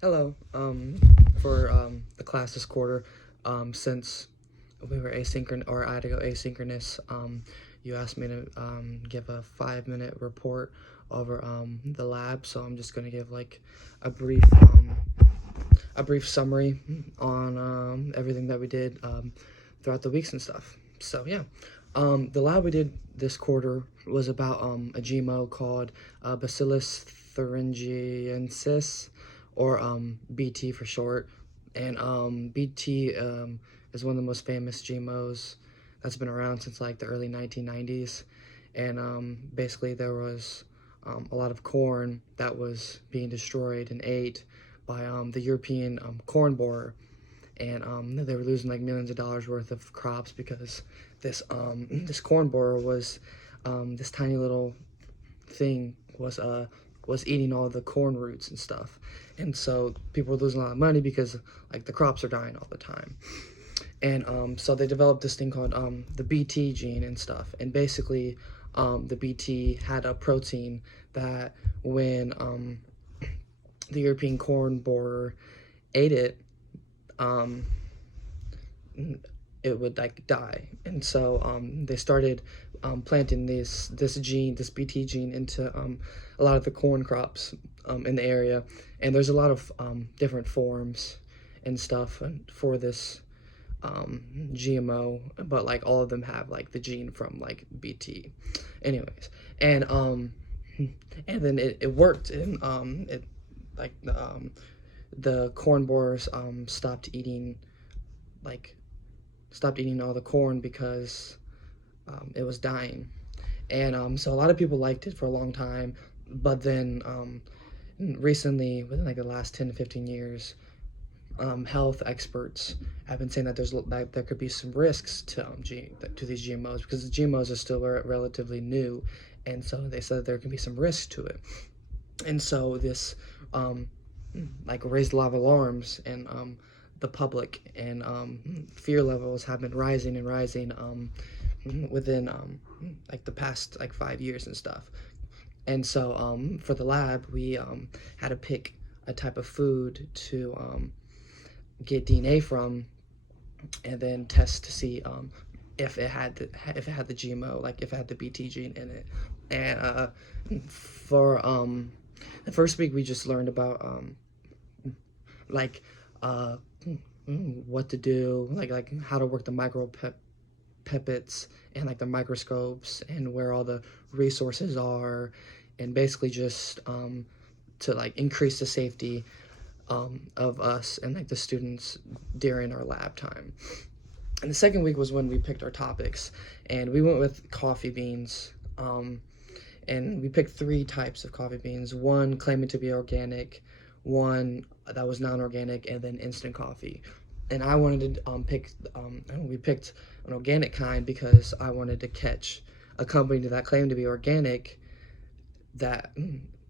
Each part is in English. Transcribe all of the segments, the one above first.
Hello. For the class this quarter, since we were asynchronous, or I had to go asynchronous, you asked me to give a 5-minute report over the lab. So I'm just gonna give like a brief summary on everything that we did throughout the weeks and stuff. So yeah, the lab we did this quarter was about a GMO called Bacillus thuringiensis, or BT for short. And BT is one of the most famous GMOs that's been around since like the early 1990s. And basically there was a lot of corn that was being destroyed and ate by the European corn borer. And they were losing like millions of dollars worth of crops because this corn borer was this tiny little thing was eating all the corn roots and stuff. And so people were losing a lot of money because like the crops are dying all the time. And so they developed this thing called the BT gene and stuff. And basically the BT had a protein that when the European corn borer ate it, it would like die. And so they started planting this BT gene into a lot of the corn crops in the area. And there's a lot of different forms and stuff for this GMO, but like all of them have like the gene from like BT. Anyways, and then it worked, and it like the corn borers stopped eating all the corn because it was dying. And so a lot of people liked it for a long time, but then recently, within like the last 10 to 15 years, health experts have been saying that there could be some risks to these GMOs, because the GMOs are still relatively new, and so they said that there can be some risk to it. And so this like raised a lot of alarms, and the public, and fear levels have been rising and rising within like the past like 5 years and stuff. And so for the lab, we had to pick a type of food to get DNA from, and then test to see if it had the GMO, like if it had the BT gene in it. And for the first week, we just learned about like what to do, like how to work the pipettes and like the microscopes, and where all the resources are, and basically just to like increase the safety of us and like the students during our lab time. And the second week was when we picked our topics, and we went with coffee beans. And we picked 3 types of coffee beans: one claiming to be organic, one that was non-organic, and then instant coffee. And I wanted to we picked an organic kind because I wanted to catch a company that claimed to be organic that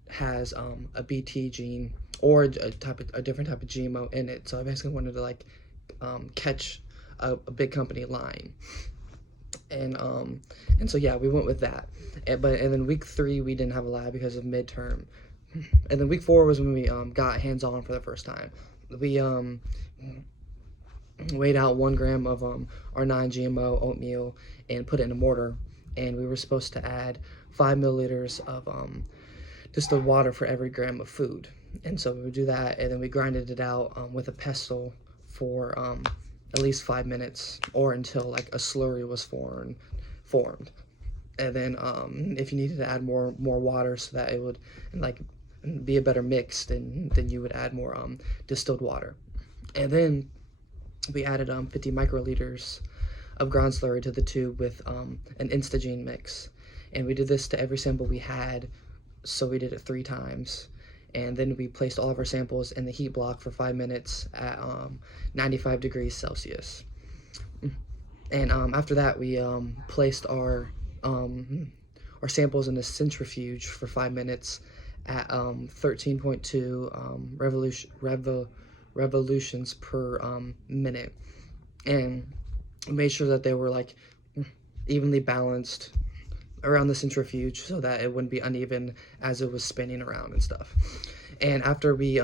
has a BT gene, or a different type of GMO in it. So I basically wanted to like catch a big company lying. And so yeah, we went with that. And then week 3 we didn't have a lab because of midterm. And then week 4 was when we got hands-on for the first time. We weighed out 1 gram of our non-GMO oatmeal and put it in a mortar, and we were supposed to add 5 milliliters of distilled water for every gram of food. And so we would do that, and then we grinded it out with a pestle for at least 5 minutes, or until like a slurry was formed. And then if you needed to add more water so that it would like be a better mix, then you would add more distilled water. And then we added 50 microliters of ground slurry to the tube with an Instagene mix. And we did this to every sample we had, so we did it 3 times. And then we placed all of our samples in the heat block for 5 minutes at 95 degrees Celsius. And after that, we placed our samples in a centrifuge for 5 minutes at 13.2 revolutions per minute, and made sure that they were like evenly balanced around the centrifuge so that it wouldn't be uneven as it was spinning around and stuff. And after we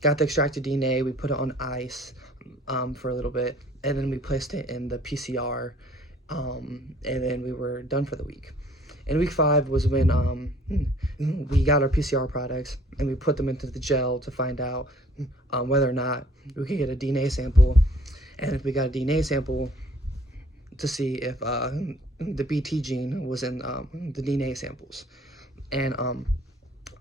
got the extracted DNA, we put it on ice for a little bit, and then we placed it in the PCR, and then we were done for the week. And week 5 was when we got our PCR products and we put them into the gel to find out whether or not we could get a DNA sample. And if we got a DNA sample, to see if the BT gene was in the DNA samples. And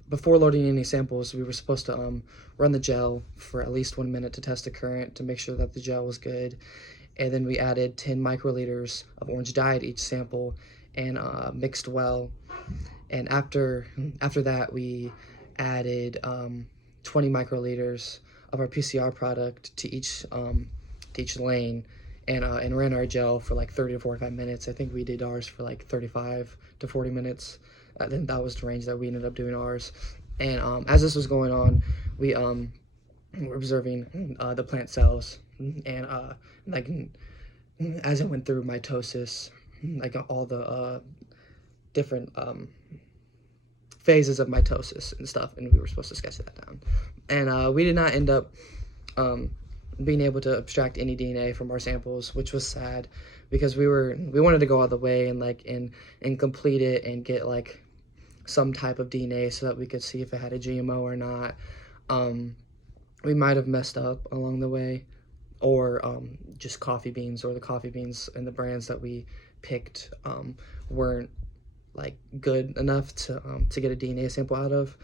before loading any samples, we were supposed to run the gel for at least 1 minute to test the current to make sure that the gel was good. And then we added 10 microliters of orange dye to each sample and mixed well. And after that, we added 20 microliters of our PCR product to each lane, and ran our gel for like 30 to 45 minutes. I think we did ours for like 35 to 40 minutes. Then that was the range that we ended up doing ours. And as this was going on, we were observing the plant cells, and like as it went through mitosis, like all the different phases of mitosis and stuff, and we were supposed to sketch that down. And we did not end up being able to abstract any DNA from our samples, which was sad, because we wanted to go all the way and complete it and get like some type of DNA so that we could see if it had a GMO or not. We might have messed up along the way, or just coffee beans, or the coffee beans and the brands that we picked weren't like good enough to get a DNA sample out of.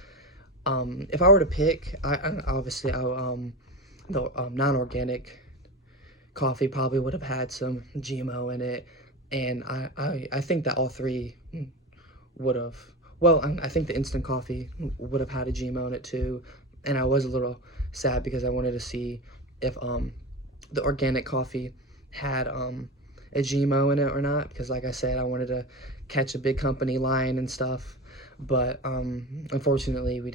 If I were to pick, obviously the non-organic coffee probably would have had some GMO in it, and I think that all three would have. Well, I think the instant coffee would have had a GMO in it too, and I was a little sad because I wanted to see if the organic coffee had a GMO in it or not, because like I said, I wanted to catch a big company lying and stuff, but unfortunately we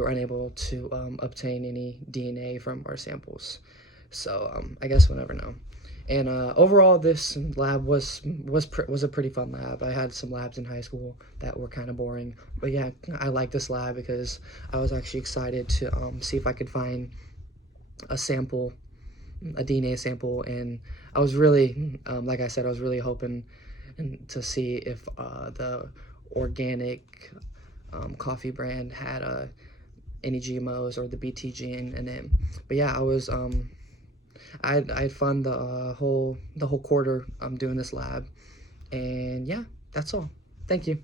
were unable to obtain any DNA from our samples. So I guess we'll never know. And overall, this lab was a pretty fun lab. I had some labs in high school that were kind of boring, but yeah, I liked this lab because I was actually excited to see if I could find a sample, a DNA sample, and I was really, like I said, I was really hoping to see if the organic coffee brand had any GMOs or the BT gene in it. But yeah, I had fun the whole quarter doing this lab, and yeah, that's all. Thank you.